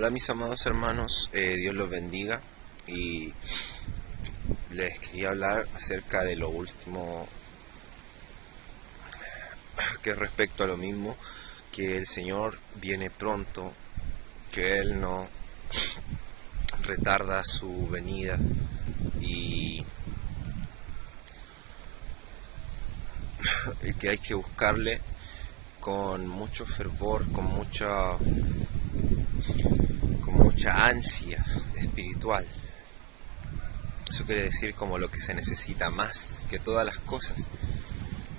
Hola mis amados hermanos, Dios los bendiga y les quería hablar acerca de lo último que es respecto a lo mismo, que el Señor viene pronto, que Él no retarda su venida y que hay que buscarle con mucho fervor, con mucha ansia espiritual. Eso quiere decir como lo que se necesita más que todas las cosas,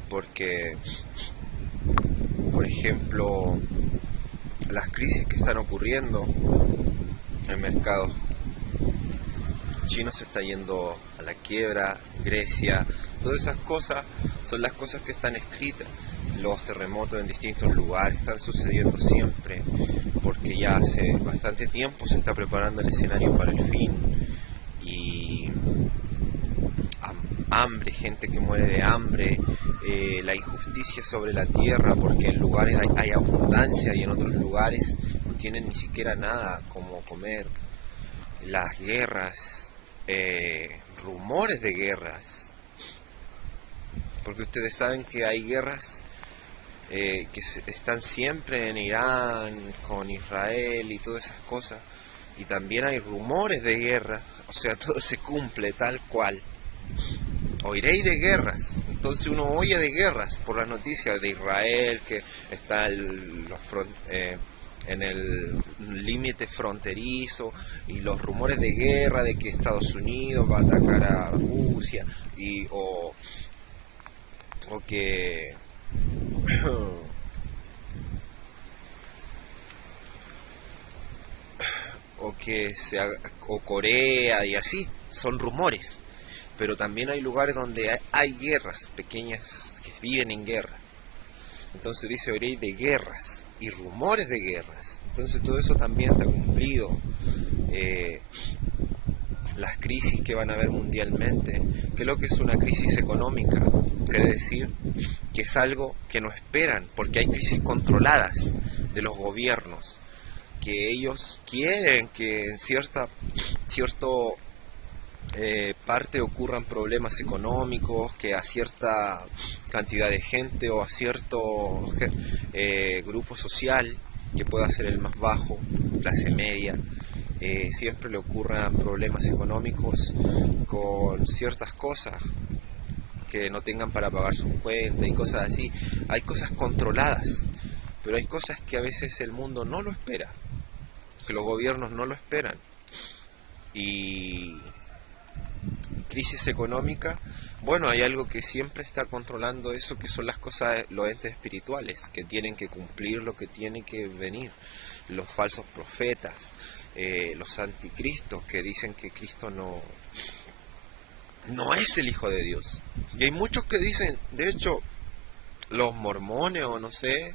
porque, por ejemplo, las crisis que están ocurriendo en el mercado chino se está yendo a la quiebra, Grecia, todas esas cosas son las cosas que están escritas. Los terremotos en distintos lugares están sucediendo siempre, porque ya hace bastante tiempo se está preparando el escenario para el fin. Y hambre, gente que muere de hambre, la injusticia sobre la tierra, porque en lugares hay abundancia y en otros lugares no tienen ni siquiera nada como comer, las guerras, rumores de guerras, porque ustedes saben que hay guerras están siempre en Irán, con Israel y todas esas cosas, y también hay rumores de guerra, o sea, todo se cumple tal cual. Oiréis de guerras, entonces uno oye de guerras por las noticias de Israel, que está en el límite fronterizo, y los rumores de guerra de que Estados Unidos va a atacar a Rusia, o que o Corea y así, son rumores. Pero también hay lugares donde hay guerras pequeñas que viven en guerra. Entonces dice, oiréis de guerras y rumores de guerras. Entonces todo eso también está cumplido. Las crisis que van a haber mundialmente, que lo que es una crisis económica, quiere decir que es algo que no esperan, porque hay crisis controladas de los gobiernos, que ellos quieren que en cierto parte ocurran problemas económicos, que a cierta cantidad de gente o a cierto grupo social, que pueda ser el más bajo, clase media, siempre le ocurran problemas económicos con ciertas cosas, que no tengan para pagar sus cuentas y cosas así. Hay cosas controladas, pero hay cosas que a veces el mundo no lo espera, que los gobiernos no lo esperan. Y crisis económica, bueno, hay algo que siempre está controlando eso, que son las cosas, los entes espirituales, que tienen que cumplir lo que tiene que venir, los falsos profetas, los anticristos, que dicen que Cristo no es el Hijo de Dios. Y hay muchos que dicen, de hecho, los mormones o no sé,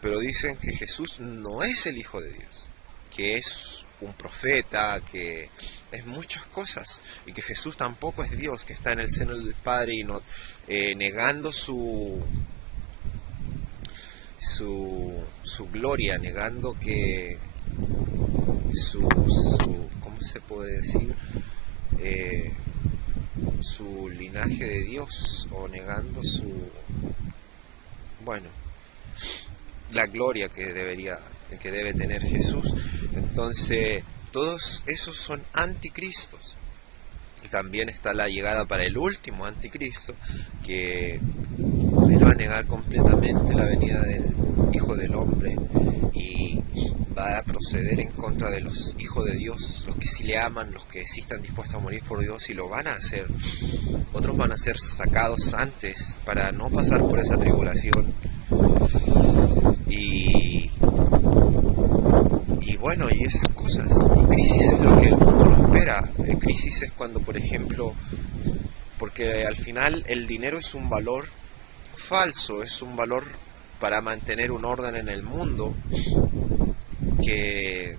pero dicen que Jesús no es el Hijo de Dios, que es un profeta, que es muchas cosas, y que Jesús tampoco es Dios, que está en el seno del Padre, y no, negando su gloria, negando que ¿cómo se puede decir? Su linaje de Dios, o negando bueno, la gloria que debe tener Jesús. Entonces, todos esos son anticristos. Y también está la llegada para el último anticristo, que él va a negar completamente la venida del Hijo del Hombre y va a proceder en contra de los hijos de Dios, los que sí le aman, los que sí están dispuestos a morir por Dios, y lo van a hacer. Otros van a ser sacados antes para no pasar por esa tribulación. Y bueno, y esas cosas. Y crisis es lo que el mundo no espera. Crisis es cuando, por ejemplo, porque al final el dinero es un valor falso, es un valor para mantener un orden en el mundo, que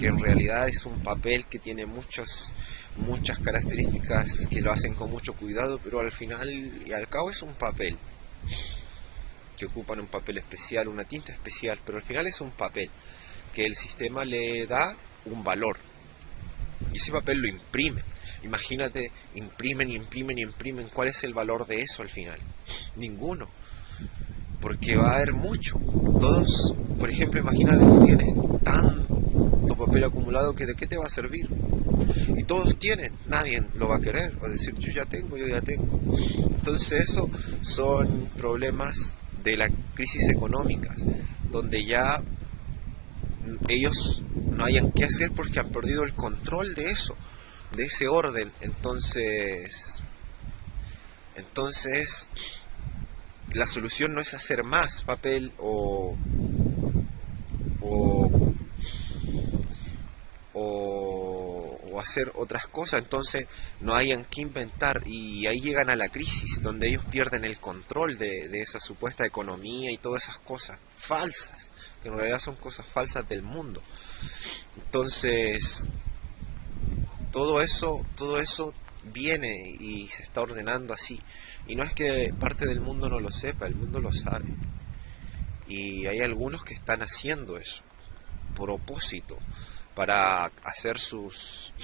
en realidad es un papel que tiene muchas características que lo hacen con mucho cuidado, pero al final y al cabo es un papel, que ocupan un papel especial, una tinta especial, pero al final es un papel. que el sistema le da un valor. Y ese papel lo imprimen. Imagínate, imprimen y imprimen y imprimen. ¿Cuál es el valor de eso al final? Ninguno. Porque va a haber mucho. Todos, por ejemplo, imagínate, tú tienes tanto papel acumulado que ¿de qué te va a servir? Y todos tienen, nadie lo va a querer. Va a decir, yo ya tengo. Entonces eso son problemas de la crisis económicas, donde ya ellos no hayan qué hacer porque han perdido el control de eso, de ese orden. Entonces la solución no es hacer más papel o hacer otras cosas. Entonces no hayan que inventar, y ahí llegan a la crisis donde ellos pierden el control de esa supuesta economía y todas esas cosas falsas, que en realidad son cosas falsas del mundo. Entonces todo eso viene y se está ordenando así, y no es que parte del mundo no lo sepa, el mundo lo sabe, y hay algunos que están haciendo eso por propósito, para hacer sus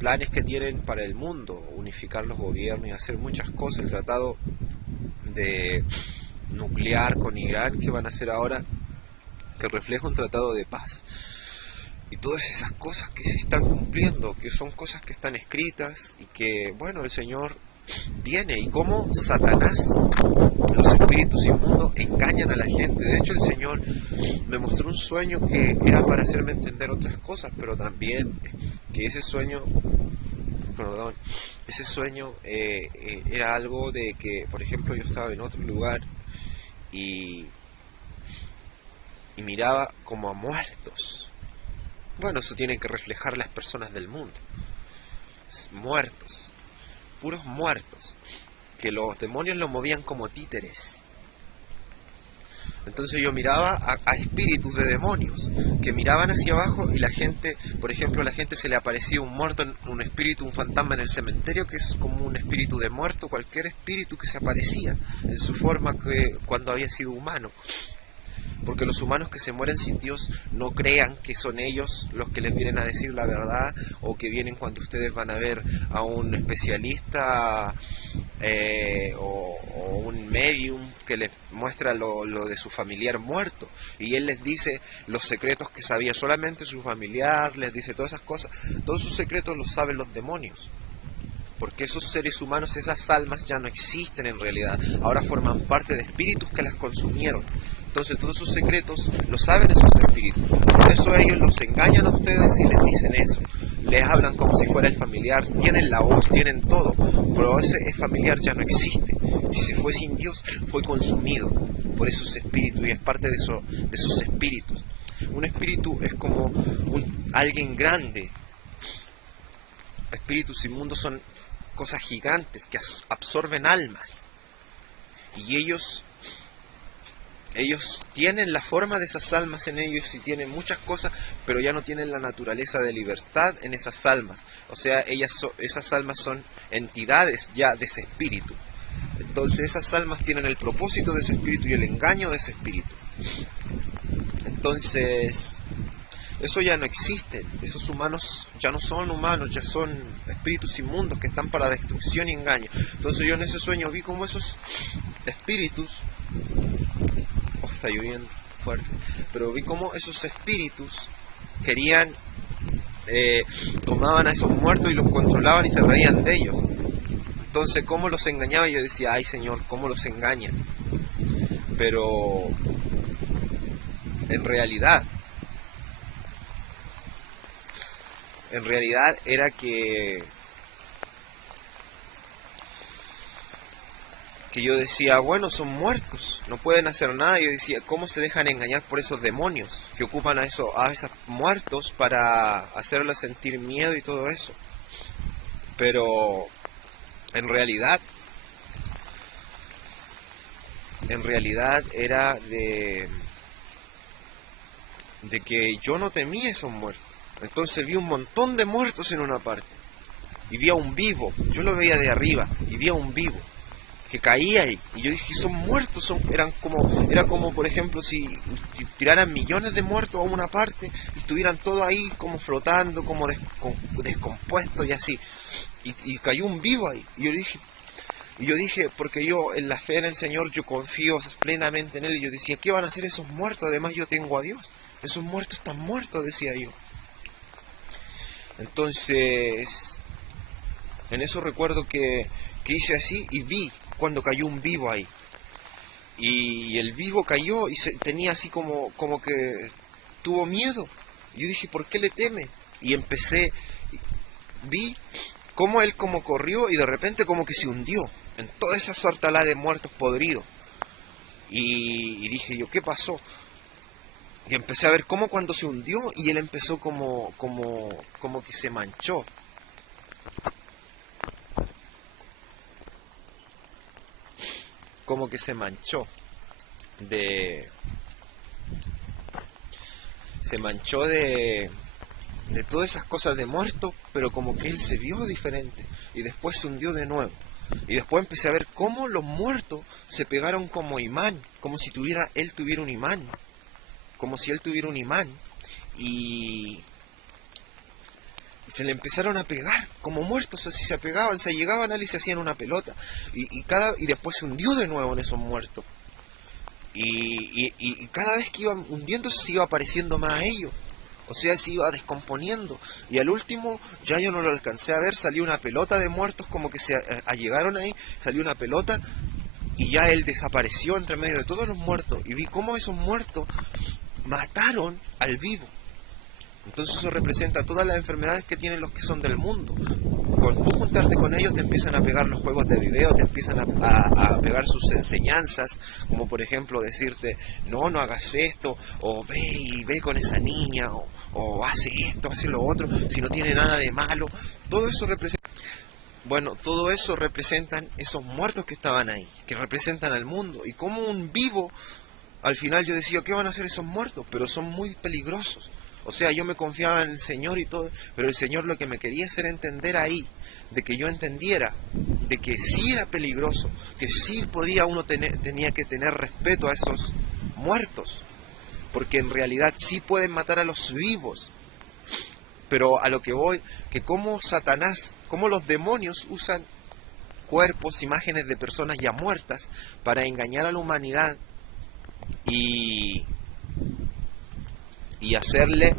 planes que tienen para el mundo, unificar los gobiernos y hacer muchas cosas. El tratado de nuclear con Irán que van a hacer ahora, que refleja un tratado de paz, y todas esas cosas que se están cumpliendo, que son cosas que están escritas, y que, bueno, el Señor viene, y cómo Satanás, los espíritus inmundos, engañan a la gente. De hecho, el Señor me mostró un sueño que era para hacerme entender otras cosas, pero también que ese sueño era algo de que, por ejemplo, yo estaba en otro lugar y miraba como a muertos. Bueno, eso tiene que reflejar las personas del mundo. Muertos, puros muertos, que los demonios los movían como títeres. Entonces yo miraba a espíritus de demonios que miraban hacia abajo, y la gente, por ejemplo, a la gente se le aparecía un muerto, un espíritu, un fantasma en el cementerio, que es como un espíritu de muerto, cualquier espíritu que se aparecía en su forma que cuando había sido humano. Porque los humanos que se mueren sin Dios no crean que son ellos los que les vienen a decir la verdad, o que vienen cuando ustedes van a ver a un especialista o un medium que les muestra lo de su familiar muerto, y él les dice los secretos que sabía solamente su familiar, les dice todas esas cosas. Todos sus secretos los saben los demonios, porque esos seres humanos, esas almas ya no existen en realidad, ahora forman parte de espíritus que las consumieron. Entonces todos sus secretos los saben esos espíritus. Por eso ellos los engañan a ustedes y les dicen eso. Les hablan como si fuera el familiar, tienen la voz, tienen todo, pero ese familiar ya no existe. Si se fue sin Dios, fue consumido por esos espíritus, y es parte de esos espíritus. Un espíritu es como alguien grande. Espíritus inmundos son cosas gigantes que absorben almas, y ellos tienen la forma de esas almas en ellos, y tienen muchas cosas, pero ya no tienen la naturaleza de libertad en esas almas. O sea, esas almas son entidades ya de ese espíritu. Entonces esas almas tienen el propósito de ese espíritu y el engaño de ese espíritu. Entonces eso ya no existe. Esos humanos ya no son humanos, ya son espíritus inmundos que están para destrucción y engaño. Entonces yo en ese sueño vi como esos espíritus, está lloviendo fuerte, pero vi como esos espíritus querían, tomaban a esos muertos y los controlaban y se reían de ellos. Entonces cómo los engañaba, y yo decía, ay Señor, cómo los engañan. Pero en realidad era que yo decía, bueno, son muertos, no pueden hacer nada. Y yo decía, ¿cómo se dejan engañar por esos demonios que ocupan a esos muertos para hacerlos sentir miedo y todo eso? Pero en realidad era de que yo no temía esos muertos. Entonces vi un montón de muertos en una parte, y vi a un vivo, yo lo veía de arriba, y vi a un vivo que caía ahí, y yo dije, son muertos, era como por ejemplo si tiraran millones de muertos a una parte y estuvieran todos ahí como flotando, como descompuestos y así. Y cayó un vivo ahí. Y yo dije, porque yo en la fe en el Señor, yo confío plenamente en Él. Y yo decía, ¿qué van a hacer esos muertos? Además yo tengo a Dios. Esos muertos están muertos, decía yo. Entonces, en eso recuerdo que hice así y vi cuando cayó un vivo ahí. Y el vivo cayó y tenía así como que tuvo miedo. Yo dije, ¿por qué le teme? Y vi cómo él como corrió y de repente como que se hundió en toda esa sartalá de muertos podridos. Y dije yo, ¿qué pasó? Y empecé a ver cómo cuando se hundió y él empezó como que se manchó. Como que se manchó de todas esas cosas de muerto, pero como que él se vio diferente y después se hundió de nuevo. Y después empecé a ver cómo los muertos se pegaron como imán, como si él tuviera un imán, como si él tuviera un imán, y se le empezaron a pegar como muertos, así se pegaban, se llegaban a él y se hacían una pelota, y después se hundió de nuevo en esos muertos. Y cada vez que iban hundiéndose se iba apareciendo más a ellos. O sea, se iba descomponiendo. Y al último, ya yo no lo alcancé a ver, salió una pelota de muertos, como que se allegaron ahí, salió una pelota, y ya él desapareció entre medio de todos los muertos. Y vi cómo esos muertos mataron al vivo. Entonces eso representa todas las enfermedades que tienen los que son del mundo. Cuando tú juntarte con ellos te empiezan a pegar los juegos de video, te empiezan a pegar sus enseñanzas, como por ejemplo decirte, no hagas esto, o ve con esa niña, o hace esto, hace lo otro, si no tiene nada de malo. Todo eso representa, todo eso representan esos muertos que estaban ahí, que representan al mundo. Y como un vivo, al final yo decía, ¿qué van a hacer esos muertos? Pero son muy peligrosos. O sea, yo me confiaba en el Señor y todo, pero el Señor lo que me quería hacer entender ahí, de que yo entendiera, de que sí era peligroso, que sí tenía que tener respeto a esos muertos, porque en realidad sí pueden matar a los vivos. Pero a lo que voy, que como Satanás, como los demonios usan cuerpos, imágenes de personas ya muertas para engañar a la humanidad y hacerle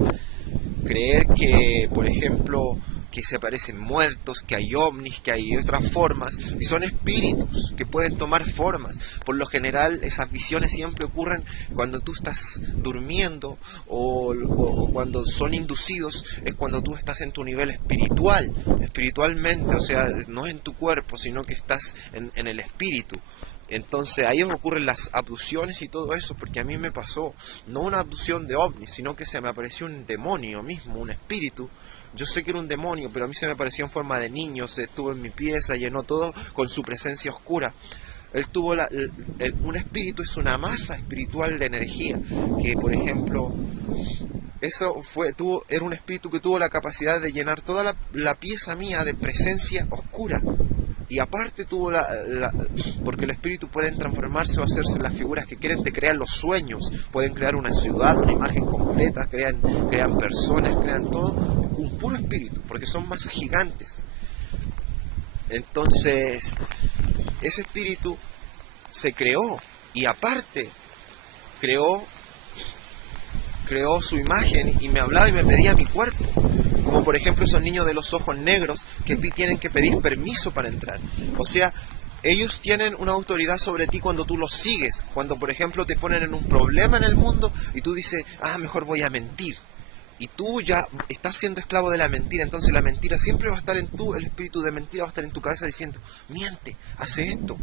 creer que, por ejemplo, que se aparecen muertos, que hay ovnis, que hay otras formas, y son espíritus que pueden tomar formas. Por lo general esas visiones siempre ocurren cuando tú estás durmiendo o cuando son inducidos, es cuando tú estás en tu nivel espiritualmente, o sea, no en tu cuerpo, sino que estás en el espíritu. Entonces ahí ocurren las abducciones y todo eso, porque a mí me pasó, no una abducción de ovnis, sino que se me apareció un demonio mismo, un espíritu. Yo sé que era un demonio, pero a mí se me apareció en forma de niño, se estuvo en mi pieza, llenó todo con su presencia oscura. Él tuvo un espíritu, es una masa espiritual de energía, que por ejemplo, era un espíritu que tuvo la capacidad de llenar toda la pieza mía de presencia oscura. Y aparte porque el espíritu pueden transformarse o hacerse las figuras que quieren, te crean los sueños, pueden crear una ciudad, una imagen completa, crean personas, crean todo, un puro espíritu, porque son masas gigantes. Entonces, ese espíritu se creó y aparte creó su imagen y me hablaba y me pedía mi cuerpo. Como por ejemplo esos niños de los ojos negros que tienen que pedir permiso para entrar. O sea, ellos tienen una autoridad sobre ti cuando tú los sigues. Cuando por ejemplo te ponen en un problema en el mundo y tú dices, mejor voy a mentir. Y tú ya estás siendo esclavo de la mentira, entonces la mentira siempre va a estar el espíritu de mentira va a estar en tu cabeza diciendo, miente, haz esto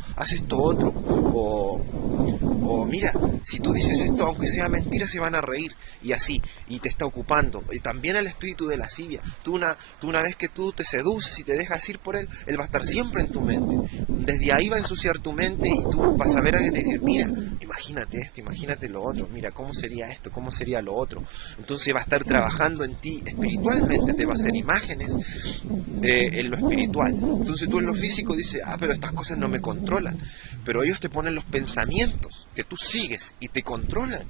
otro, o mira, si tú dices esto, aunque sea mentira, se van a reír, y así, y te está ocupando. Y también el espíritu de lascivia, tú una vez que tú te seduces y te dejas ir por él va a estar siempre en tu mente, desde ahí va a ensuciar tu mente, y tú vas a ver a alguien y decir, mira, imagínate esto, imagínate lo otro, mira, ¿cómo sería esto? ¿Cómo sería lo otro? Entonces va a estar trabajando en ti espiritualmente, te va a hacer imágenes en lo espiritual. Entonces tú en lo físico dices, pero estas cosas no me controlan, pero ellos te ponen los pensamientos que tú sigues y te controlan.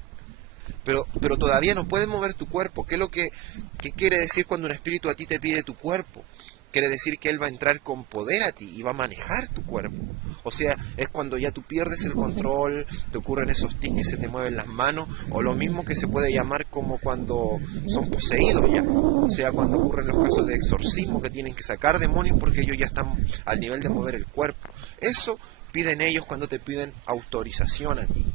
pero todavía no puedes mover tu cuerpo. ¿Qué quiere decir cuando un espíritu a ti te pide tu cuerpo? Quiere decir que él va a entrar con poder a ti y va a manejar tu cuerpo. O sea, es cuando ya tú pierdes el control, te ocurren esos tics que se te mueven las manos, o lo mismo que se puede llamar como cuando son poseídos ya. O sea, cuando ocurren los casos de exorcismo que tienen que sacar demonios porque ellos ya están al nivel de mover el cuerpo. Eso piden ellos cuando te piden autorización a ti.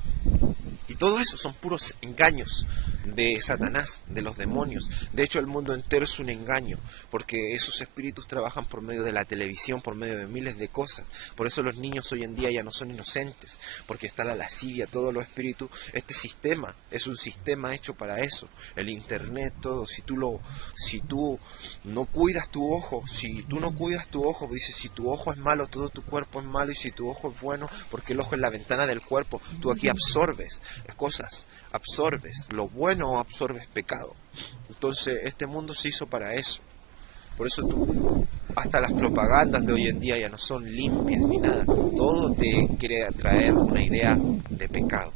Y todo eso son puros engaños de Satanás, de los demonios. De hecho, el mundo entero es un engaño, porque esos espíritus trabajan por medio de la televisión, por medio de miles de cosas. Por eso los niños hoy en día ya no son inocentes, porque está la lascivia, todos los espíritus. Este sistema es un sistema hecho para eso. El internet, todo. Si tú no cuidas tu ojo, dices, si tu ojo es malo, todo tu cuerpo es malo, y si tu ojo es bueno, porque el ojo es la ventana del cuerpo, tú aquí absorbes cosas, absorbes lo bueno o absorbes pecado. Entonces este mundo se hizo para eso. Por eso hasta las propagandas de hoy en día ya no son limpias ni nada. Todo te quiere atraer una idea de pecado.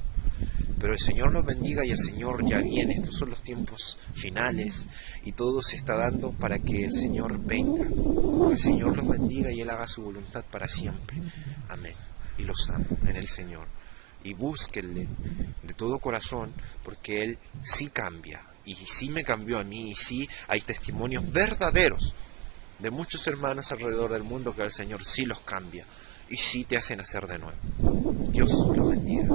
Pero el Señor los bendiga y el Señor ya viene. Estos son los tiempos finales y todo se está dando para que el Señor venga. Que el Señor los bendiga y Él haga su voluntad para siempre. Amén. Y los amo en el Señor. Y búsquenle de todo corazón, porque Él sí cambia, y sí me cambió a mí, y sí hay testimonios verdaderos de muchos hermanos alrededor del mundo que el Señor sí los cambia, y sí te hace nacer de nuevo. Dios los bendiga.